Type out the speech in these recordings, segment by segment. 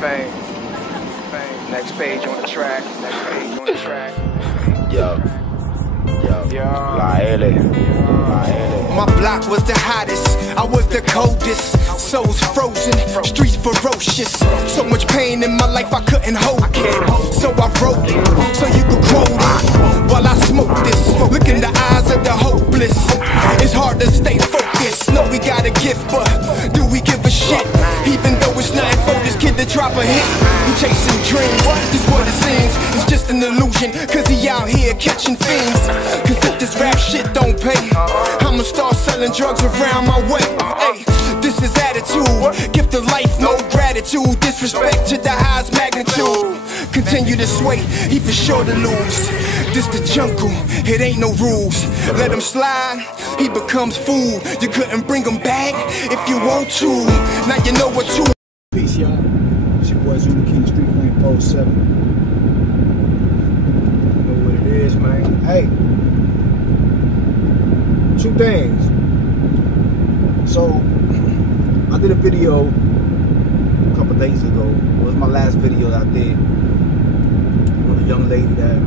Fame. Next page on the track. Yo. My block was the hottest, I was the coldest. Souls frozen, streets ferocious. So much pain in my life I couldn't hold it. So I wrote it, so you could quote it. While I smoke this, look in the eyes of the hopeless. It's hard to stay focused. No, we got a gift, but do we give a shit? Even though it's nothing for this kid to drop a hit. He chasing dreams, this what it seems. It's just an illusion, cause he out here catching fiends. Cause if this rap shit don't pay, I'ma start selling drugs around my way. Hey, this is attitude, gift of life, no gratitude. Disrespect to the highest magnitude. Continue to sway, he for sure to lose. This the jungle, it ain't no rules. Let him slide, he becomes food. You couldn't bring him back if you want to. Now you know what to. Peace, y'all. It's your boy Zulu King, Street Flame Post 7. You know what it is, man. Hey, two things. So, I did a video a couple days ago. It was my last video that I did on a young lady that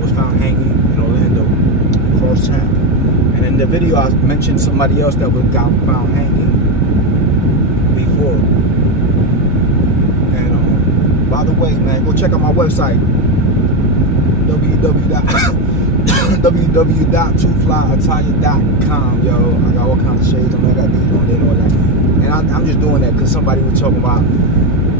was found hanging in Orlando, across town. And in the video, I mentioned somebody else that got found hanging before. And by the way, man, go check out my website, www.2flyattire.com. Yo, I got all kinds of shades on there, I got these on there and all that. And I'm just doing that because somebody was talking about,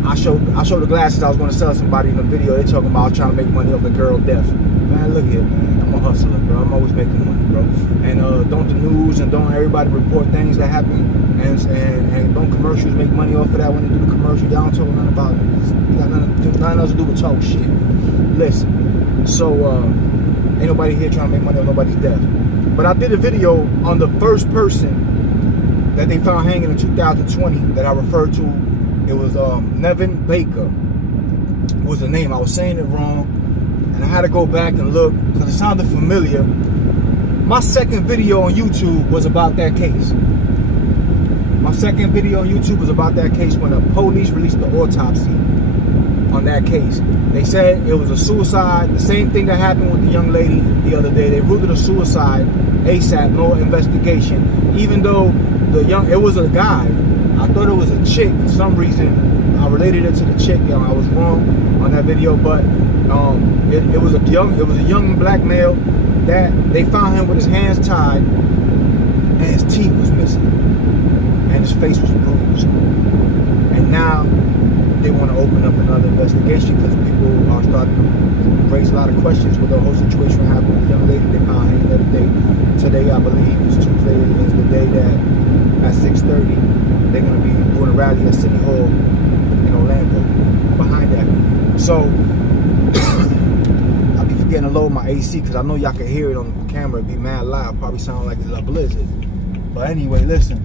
I showed the glasses I was going to sell somebody in the video. They're talking about trying to make money off the girl death. Man, look here, man. I'm a hustler, bro. I'm always making money, bro. And don't the news and don't everybody report things that happen, and don't commercials make money off of that when they do the commercial? Y'all don't talk nothing about it. It's got nothing else to do with talk shit. Listen, so ain't nobody here trying to make money off nobody's death. But I did a video on the first person that they found hanging in 2020 that I referred to. It was NEVAN Baker was the name. I was saying it wrong, and I had to go back and look because it sounded familiar. My second video on YouTube was about that case. My second video on YouTube was about that case when the police released the autopsy on that case. They said it was a suicide. The same thing that happened with the young lady the other day. They ruled it a suicide ASAP, no investigation. Even though it was a guy. I thought it was a chick for some reason. I related it to the chick. I was wrong on that video, but it was a young black male that they found him with his hands tied and his teeth was missing and his face was bruised. And now they want to open up another investigation because people are starting to raise a lot of questions with the whole situation that happened with the young lady they found hanging the other day. Today, I believe, is Tuesday, is the day that at 6:30 they're going to be doing a rally at City Hall in Orlando behind that. So I'll be forgetting to load my AC because I know y'all can hear it on the camera. It'd be mad loud. Probably sound like it's a blizzard. But anyway, listen.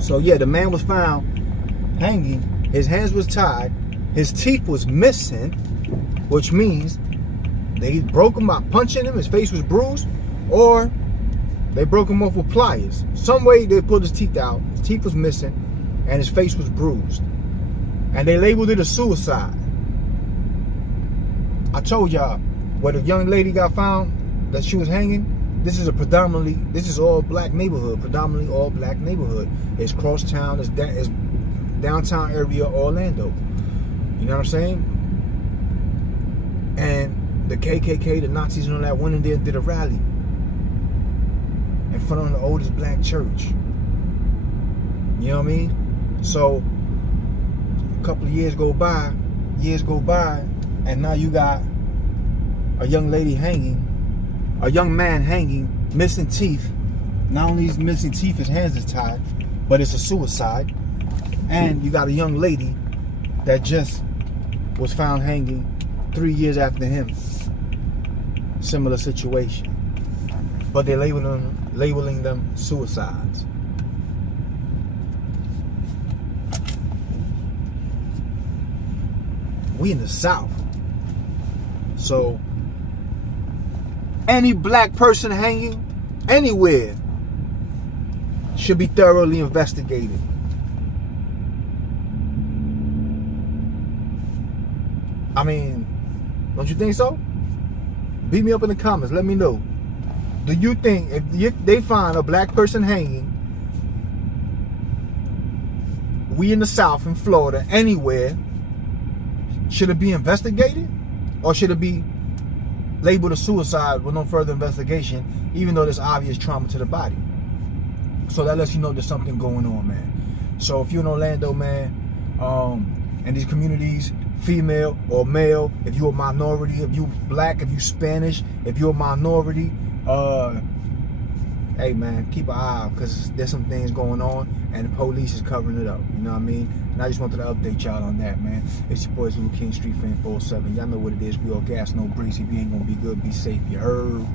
So yeah, the man was found hanging. His hands was tied. His teeth was missing, which means they broke him by punching him. His face was bruised, or they broke him off with pliers. Some way they pulled his teeth out. His teeth was missing, and his face was bruised. And they labeled it a suicide. I told y'all, where the young lady got found, that she was hanging, this is all black neighborhood, predominantly all black neighborhood. It's crosstown, it's downtown area Orlando. You know what I'm saying? And the KKK, the Nazis and all that went in there and did a rally in front of the oldest black church. You know what I mean? So a couple of years go by, and now you got a young lady hanging, a young man hanging, missing teeth. Not only is missing teeth, his hands is tied, but it's a suicide. And you got a young lady that just was found hanging 3 years after him. Similar situation. But they're labeling them suicides. We in the South. So any black person hanging anywhere should be thoroughly investigated. I mean, don't you think so? Beat me up in the comments. Let me know. Do you think if they find a black person hanging, we in the South, in Florida, anywhere, should it be investigated? Or should it be labeled a suicide with no further investigation, even though there's obvious trauma to the body? So that lets you know there's something going on, man. So if you're in Orlando, man, and these communities, female or male, if you're a minority, if you black, if you Spanish, if you're a minority, hey man, keep an eye out, because there's some things going on and the police is covering it up, you know what I mean? And I just wanted to update y'all on that, man. It's your boy Zulu King, Street Fan 407. Y'all know what it is. We all gas, no brakes. If you ain't gonna be good, be safe. You heard?